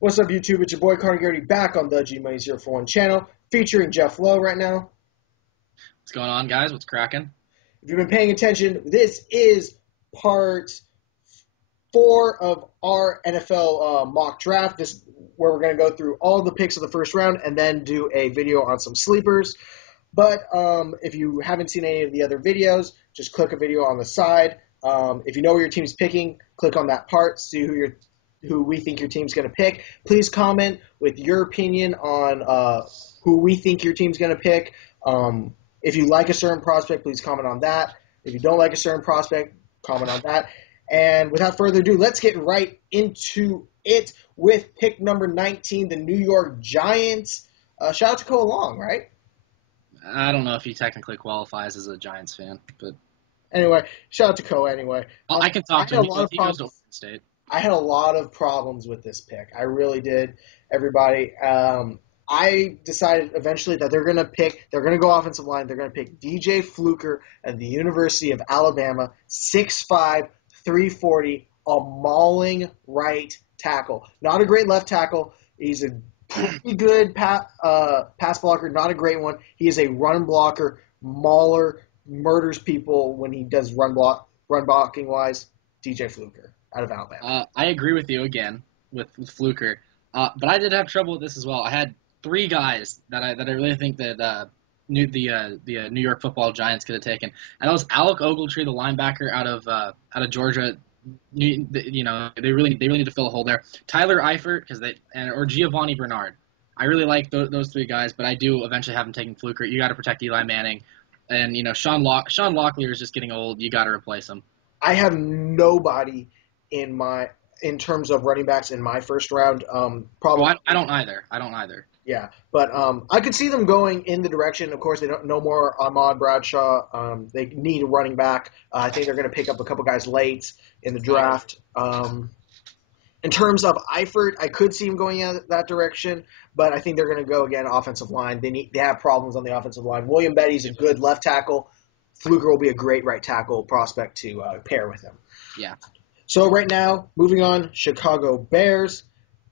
What's up, YouTube? It's your boy Connor Garrity back on the G Money 041 channel, featuring Geoff Lowe right now. What's going on, guys? What's cracking? If you've been paying attention, this is part 4 of our NFL mock draft. This is where we're going to go through all the picks of the first round and then do a video on some sleepers. But if you haven't seen any of the other videos, just click a video on the side. If you know where your team's picking, click on that part, see who we think your team's going to pick. Please comment with your opinion on who we think your team's going to pick. If you like a certain prospect, please comment on that. If you don't like a certain prospect, comment on that. And without further ado, let's get right into it with pick number 19, the New York Giants. Shout out to Cole Long, right? I don't know if he technically qualifies as a Giants fan, but anyway, shout out to Cole anyway. I can talk to him. He goes to Oregon State. I had a lot of problems with this pick. I really did, everybody. I decided eventually that they're going to go offensive line. They're going to pick DJ Fluker at the University of Alabama, 6'5", 340, a mauling right tackle. Not a great left tackle. He's a pretty good pass blocker, not a great one. He is a run blocker, mauler, murders people when he does run blocking wise. DJ Fluker out of Alabama. I agree with you again with Fluker, but I did have trouble with this as well. I had 3 guys that I really think that the New York Football Giants could have taken, and that was Alec Ogletree, the linebacker out of Georgia. You know, they really need to fill a hole there. Tyler Eifert or Giovanni Bernard. I really like those 3 guys, but I do eventually have them taking Fluker. You got to protect Eli Manning, and you know Sean Locklear is just getting old. You got to replace him. I have nobody in terms of running backs in my first round. Probably. Well, I don't either. Yeah, but I could see them going in the direction. Of course, they don't no more Ahmad Bradshaw. They need a running back. I think they're going to pick up a couple guys late in the draft. In terms of Eifert, I could see him going in that direction, but I think they're going to go again offensive line. They have problems on the offensive line. William Betty's a good left tackle. Fluker will be a great right tackle prospect to pair with him. Yeah. So right now, moving on, Chicago Bears.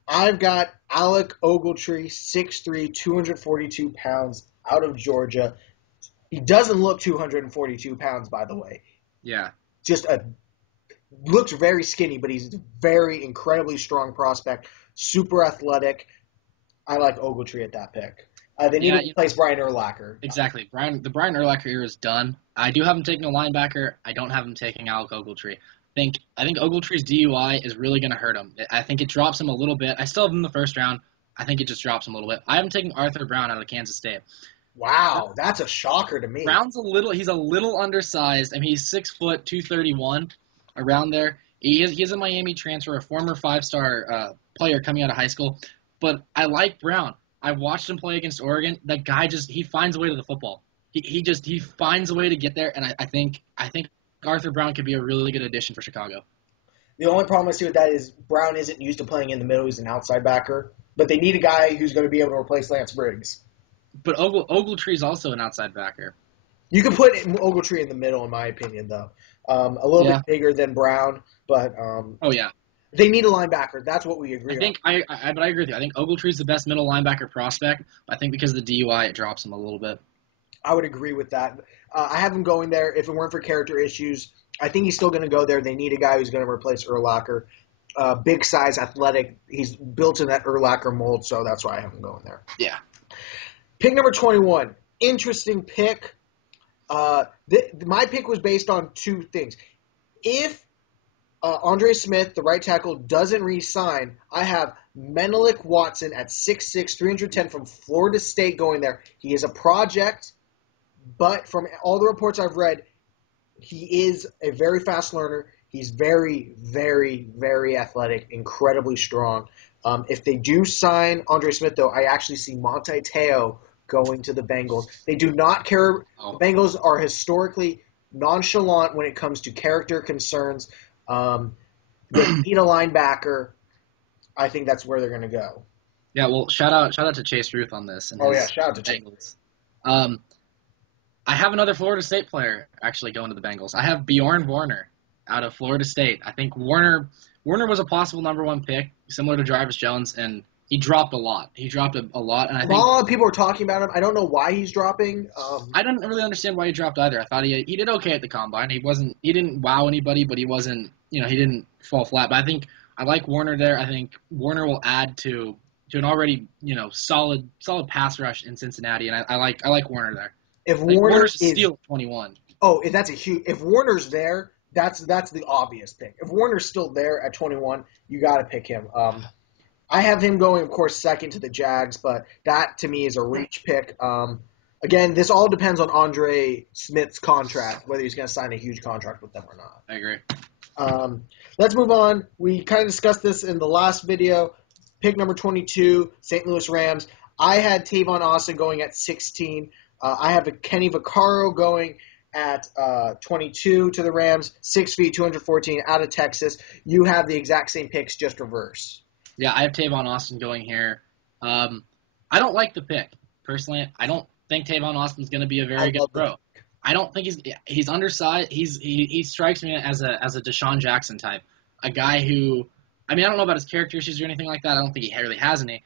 I've got Alec Ogletree, 6'3", 242 pounds, out of Georgia. He doesn't look 242 pounds, by the way. Yeah. Looks very skinny, but he's a very incredibly strong prospect, super athletic. I like Ogletree at that pick. They need to replace Brian Urlacher. Exactly. The Brian Urlacher era is done. I do have him taking a linebacker. I don't have him taking Alec Ogletree. I think Ogletree's DUI is really going to hurt him. I think it drops him a little bit. I still have him in the first round. I think it just drops him a little bit. I am taking Arthur Brown out of Kansas State. Wow, that's a shocker to me. Brown's he's a little undersized. I mean, he's 6 foot, 231, around there. He is a Miami transfer, a former 5-star player coming out of high school. But I like Brown. I watched him play against Oregon. That guy he finds a way to the football. He finds a way to get there, and I think Arthur Brown could be a really good addition for Chicago. The only problem I see with that is Brown isn't used to playing in the middle. He's an outside backer. But they need a guy who's going to be able to replace Lance Briggs. But Ogletree is also an outside backer. You can put Ogletree in the middle, in my opinion, though. A little bit bigger than Brown, but they need a linebacker. That's what we agree on. But I agree with you. I think Ogletree's the best middle linebacker prospect. I think because of the DUI, it drops him a little bit. I would agree with that. I have him going there. If it weren't for character issues, I think he's still going to go there. They need a guy who's going to replace Urlacher. Big size, athletic. He's built in that Urlacher mold, so that's why I have him going there. Yeah. Pick number 21. Interesting pick. My pick was based on 2 things. If Andre Smith, the right tackle, doesn't re-sign, I have Menelik Watson at 6'6", 310 from Florida State going there. He is a project, but from all the reports I've read, he is a very fast learner. He's very, very, very athletic, incredibly strong. If they do sign Andre Smith, though, I actually see Monte Teo going to the Bengals. They do not care. The Bengals are historically nonchalant when it comes to character concerns. They need a linebacker. I think that's where they're going to go. Yeah, well, shout out to Chase Ruth on this. Shout out to Bengals. I have another Florida State player actually going to the Bengals. I have Bjorn Warner out of Florida State. I think Warner Warner was a possible number 1 pick, similar to Jarvis Jones, and he dropped a lot. He dropped a lot, and I think a lot of people are talking about him. I don't know why he's dropping. I didn't really understand why he dropped either. I thought he did okay at the combine. He didn't wow anybody, but he wasn't, he didn't fall flat. But I think I like Warner there. I think Warner will add to an already, solid pass rush in Cincinnati, and I like Warner there. If Warner's a steal at 21. Oh, that's a huge. If Warner's there, that's the obvious pick. If Warner's still there at 21, you got to pick him. I have him going, of course, second to the Jags, but that to me is a reach pick. Again, this all depends on Andre Smith's contract, whether he's going to sign a huge contract with them or not. I agree. Let's move on. We kind of discussed this in the last video. Pick number 22, St. Louis Rams. I had Tavon Austin going at 16. I have a Kenny Vaccaro going at 22 to the Rams, 6 feet, 214, out of Texas. You have the exact same picks, just reverse. Yeah, I have Tavon Austin going here. I don't like the pick, personally. I don't think Tavon Austin's going to be a very good pro. I don't think he's undersized. He strikes me as a Deshaun Jackson type, a guy who, I don't know about his character issues or anything like that. I don't think he really has any,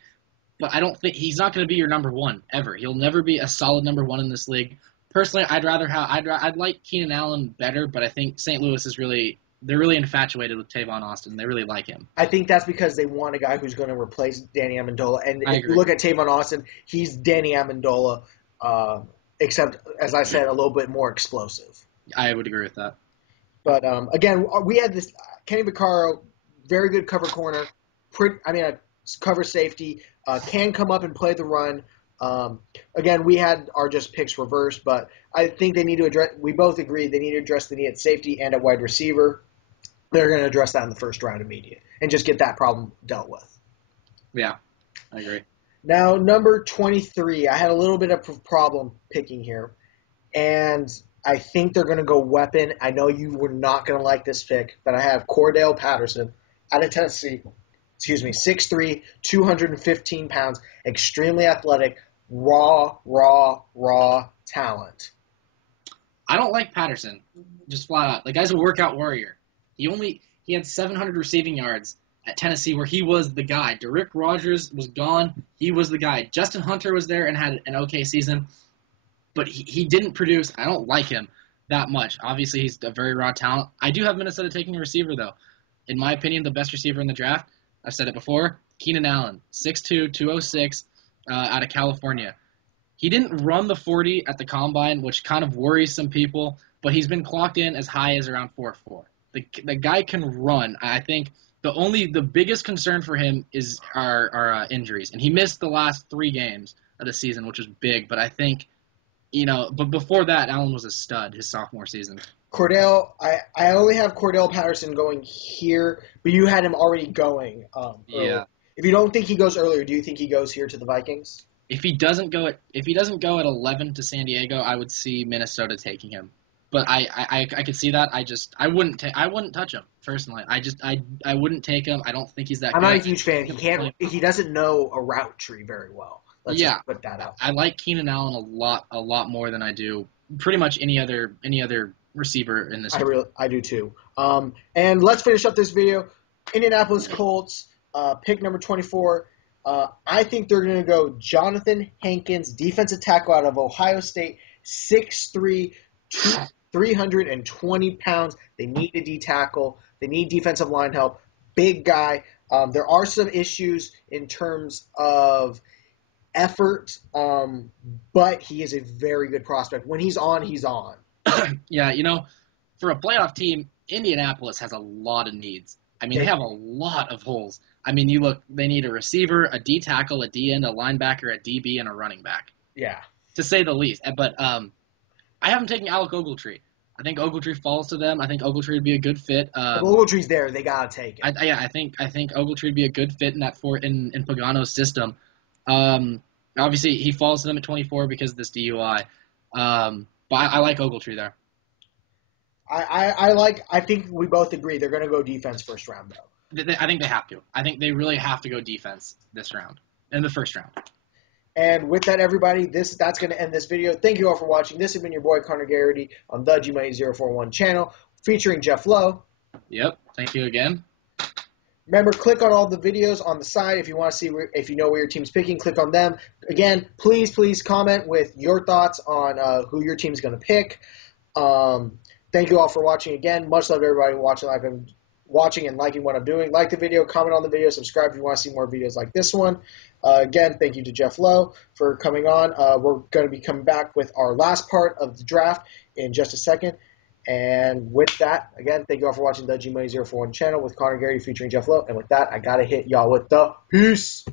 but I don't think he's not going to be your number 1 ever. He'll never be a solid number 1 in this league. Personally, I'd like Keenan Allen better, but I think St. Louis is they're really infatuated with Tavon Austin. They really like him. I think that's because they want a guy who's going to replace Danny Amendola. And if you look at Tavon Austin, he's Danny Amendola, except, as I said, a little bit more explosive. I would agree with that. But, again, we had this Kenny Vaccaro, very good cover corner, cover safety, can come up and play the run. Again, we had our just picks reversed, but I think they need to address – we both agree they need to address the need at safety and at wide receiver. They're going to address that in the first round immediate and just get that problem dealt with. Yeah, I agree. Now, number 23, I had a little bit of a problem picking here, and I think they're going to go weapon. I know you were not going to like this pick, but I have Cordell Patterson out of Tennessee. 6'3", 215 pounds, extremely athletic, raw talent. I don't like Patterson, just flat out. The guy's a workout warrior. He had 700 receiving yards at Tennessee where he was the guy. Derrick Rogers was gone. He was the guy. Justin Hunter was there and had an okay season, but he didn't produce. I don't like him that much. Obviously, he's a very raw talent. I do have Minnesota taking a receiver, though. In my opinion, the best receiver in the draft, I've said it before, Keenan Allen, 6'2", 206, out of California. He didn't run the 40 at the combine, which kind of worries some people, but he's been clocked in as high as around 4'4". The guy can run. I think the biggest concern for him is our injuries, and he missed the last 3 games of the season, which is big. But I think, but before that, Allen was a stud his sophomore season. Cordell, I only have Cordell Patterson going here, but you had him already going. Yeah. If you don't think he goes earlier, do you think he goes here to the Vikings? If he doesn't go at 11 to San Diego, I would see Minnesota taking him. But I could see that. I wouldn't touch him personally. I wouldn't take him. I don't think he's that good. I'm not a huge fan. He doesn't know a route tree very well. Let's just put that out. I like Keenan Allen a lot more than I do pretty much any other receiver in this. I do too. And let's finish up this video. Indianapolis Colts, pick number 24. I think they're going to go Jonathan Hankins, defensive tackle out of Ohio State, 6'3", 320 pounds. They need a D tackle. They need defensive line help. Big guy. There are some issues in terms of effort, but he is a very good prospect. When he's on, he's on. Yeah, for a playoff team, Indianapolis has a lot of needs. They have a lot of holes. You look, they need a receiver, a D tackle, a D end, a linebacker, a DB, and a running back. Yeah. To say the least. But I haven't taken Alec Ogletree. I think Ogletree falls to them. I think Ogletree would be a good fit. If Ogletree's there, they gotta take it. I think Ogletree would be a good fit in that in Pagano's system. Obviously, he falls to them at 24 because of this DUI. But I like Ogletree there. I think we both agree they're going to go defense first round, though. I think they have to. I think they really have to go defense this round, in the first round. And with that, everybody, that's going to end this video. Thank you all for watching. This has been your boy, Connor Garrity, on the G-Money 041 channel, featuring Geoff Lowe. Yep. Thank you again. Remember, click on all the videos on the side if you want to see if you know where your team's picking. Click on them. Again, please comment with your thoughts on who your team's going to pick. Thank you all for watching again. Much love to everybody watching and liking what I'm doing. Like the video, comment on the video, subscribe if you want to see more videos like this one. Again, thank you to Geoff Lowe for coming on. We're going to be coming back with our last part of the draft in just a second. And with that, again, thank you all for watching the G Money 041 channel with Connor Garrity featuring Geoff Lowe. And with that, I got to hit y'all with the peace.